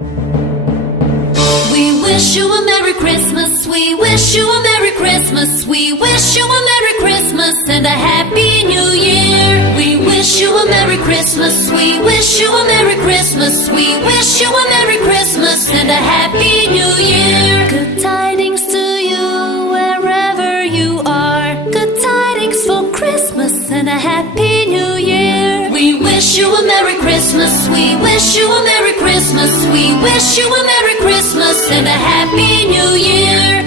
We wish you a Merry Christmas. We wish you a Merry Christmas. We wish you a Merry Christmas and a Happy New Year. We wish you a Merry Christmas. We wish you a Merry Christmas. We wish you a Merry Christmas and a Happy New Year. Good tidings to you wherever you are. Good tidings for Christmas and a Happy New Year. We wish you a Merry Christmas. We wish you a Merry Christmas. We wish you a Merry Christmas and a Happy New Year.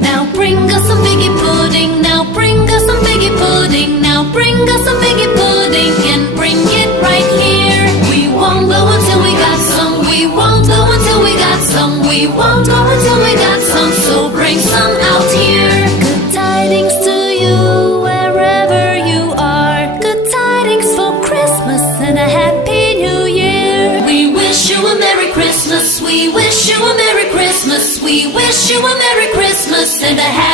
Now bring us some figgy pudding. Now bring us some figgy pudding. Now bring us some figgy pudding and bring it right here. We won't go until we got some. We won't go until we got some. We won't go until we got some. So bring some out here. Good tidings to you wherever you are. Good tidings for Christmas and a Happy New Year. We wish you a Merry Christmas. We wish you a Merry Christmas. We wish you a Merry Christmas and a Happy